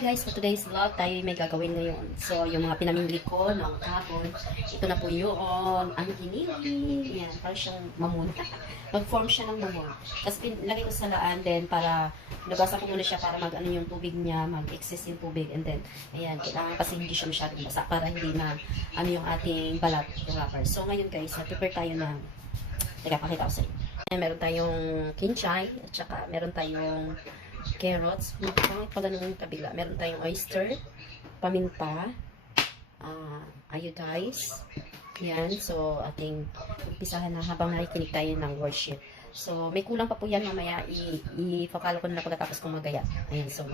Guys, for today's vlog, tayo may gagawin ngayon. So, yung mga pinamimili ko noong kahapon, ito na po yun. Ang iniwi. Yan, para siyang mamon. Mag-form siya ng mamon. Tapos, lagay ko sa laan din para, nabasa ko muna siya para mag-ano yung tubig niya, mag-excess yung tubig. And then, ayan, kailangan kasi hindi siya masyadong basa para hindi na, ano yung ating balat, yung wrapper. So, ngayon guys, prepare tayo na, nagpapakita ko sa inyo. Ayan, meron tayong kinchay, at saka meron tayong carrots, pag ganun kabila. Meron tayong oyster, paminta, iodize. Yan. So, ating umpisahan na habang nakikinig tayo ng worship. So, may kulang pa po yan mamaya. I-follow ko na pagkatapos kong magaya. Ayan. So,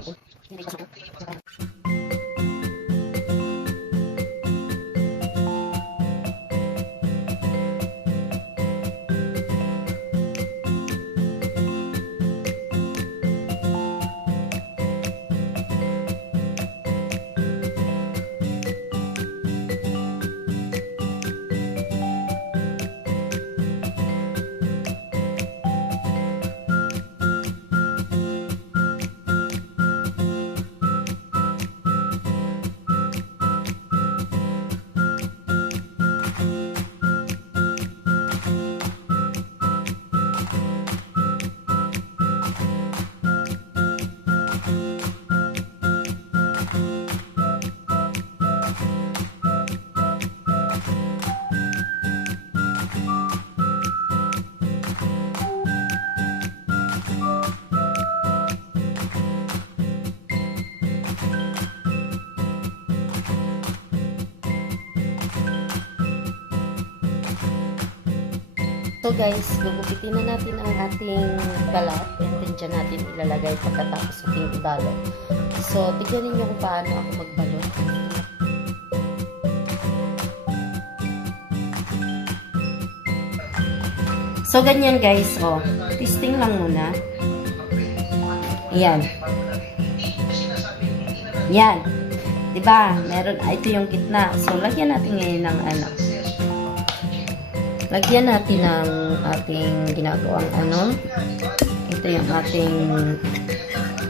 So guys, gugupitin na natin ang ating balat and then dyan natin ilalagay pagkatapos ating ibalot. So, tignan ninyo kung paano ako magbalot. So, ganyan guys. O, testing lang muna. Ayan. Yan. Diba? Meron, ito yung gitna. So, lagyan natin ngayon ng ano. Lagyan natin ng ating ginagawang ano. Ito yung ating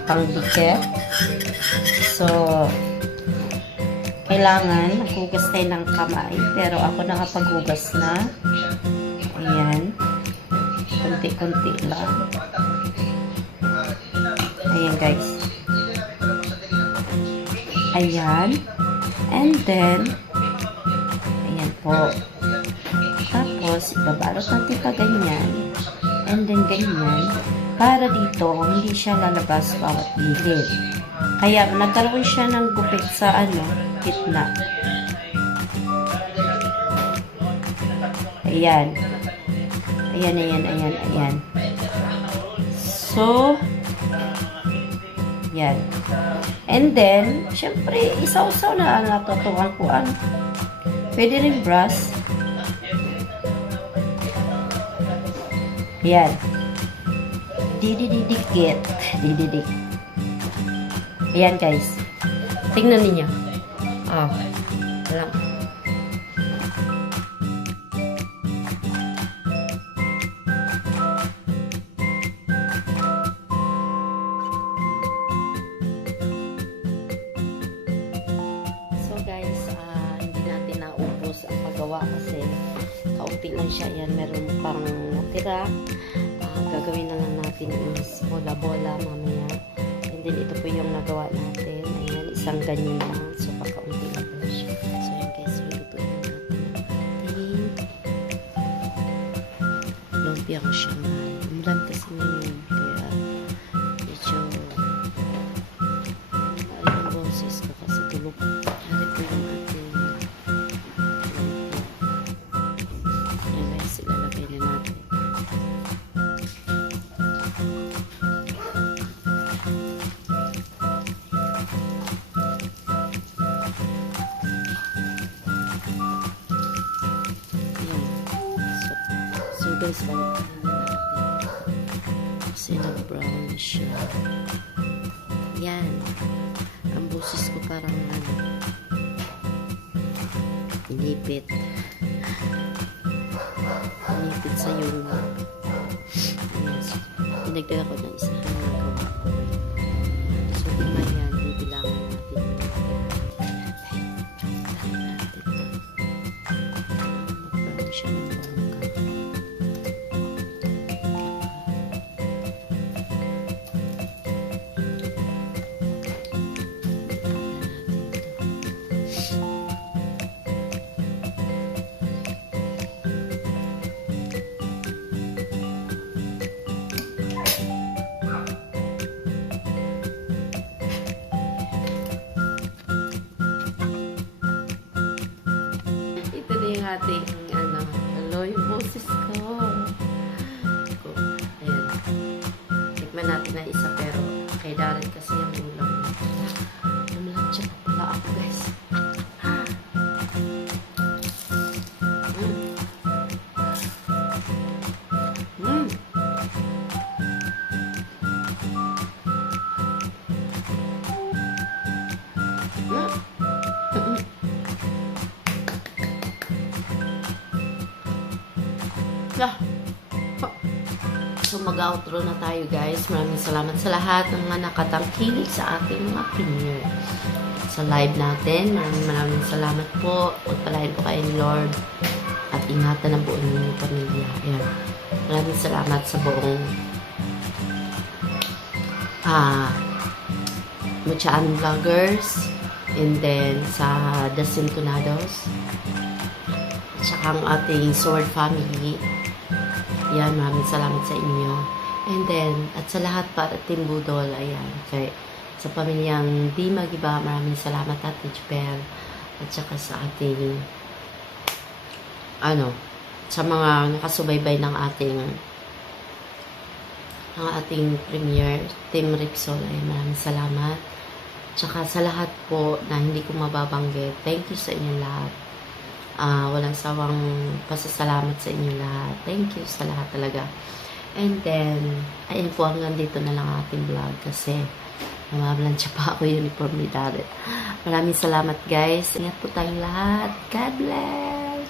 pangdikit. So, kailangan maghugas tayo ng kamay. Pero ako nakapaghugas na. Ayan. Kunti-kunti lang. Ayan guys. Ayan. And then, ayan po. Tapos, ibabalot natin pa ganyan. And then, ganyan. Para dito, hindi siya lalabas bawat gilid. Kaya, nagkaroon siya ng gupit sa, gitna. Ayan. Ayan, ayan, ayan, ayan. So, yan. And then, syempre, isaw-saw na natutuwang kuan. Pwede rin brush. Yan. Didididikit. Dididik. Ayan guys. Tingnan ninyo. Lang. So guys, hindi natin naubos ang paggawa kasi kaunti lang siya. Yan, meron pang natira. Gagawin na lang natin is bola-bola mamaya. And then, ito po yung nagawa natin. Ayan, isang ganyan lang. So, pagkaunti lang po siya. So, ayan guys, lutuin na natin. Lumpia ko siya na. Umulan kasi ngayon. Kaya, medyo ang boses ko kasi tulog. Hari po yung ating ayan guys, ilalagay na natin. So guys, balikan na natin. Kasi nag-brown na siya. Yan. Ang boses ko parang inipit. Inipit sa yung ayan. So, pinagdaga ko ng isa na gawa ko. So, lima yan. Bibilangan ating, hello, yung boses ko. Ayan. Tikman natin na isa, pero kay Darren kasi yung ulam. Namalansya pa pala ako, guys. So mag-outro na tayo, guys. Maraming salamat sa lahat ng mga nakatangkilik sa ating mga premiere sa live natin. Maraming salamat po. Pagpalain po kayo ni Lord at ingatan ang buong inyong pamilya. Ayan. Maraming salamat sa buong Muchaan Vloggers, and then sa The Sintonados, at saka ang ating Sword Family. Yan, maraming salamat sa inyo. And then, at sa lahat pa, Team Budol, ayan, kay, sa pamilyang Di Magiba, maraming salamat at Jubel, at saka sa ating, sa mga nakasubaybay ng ating premiere, Team Ripsol, ay maraming salamat. Tsaka sa lahat po na hindi ko mababanggit, thank you sa inyo lahat. Walang sawang pasasalamat sa inyo lahat. Thank you sa lahat talaga. And then, ayun po, hanggang dito na lang ating vlog kasi namablansya pa ako uniform ni Darren. Maraming salamat, guys. Ingat po tayong lahat. God bless!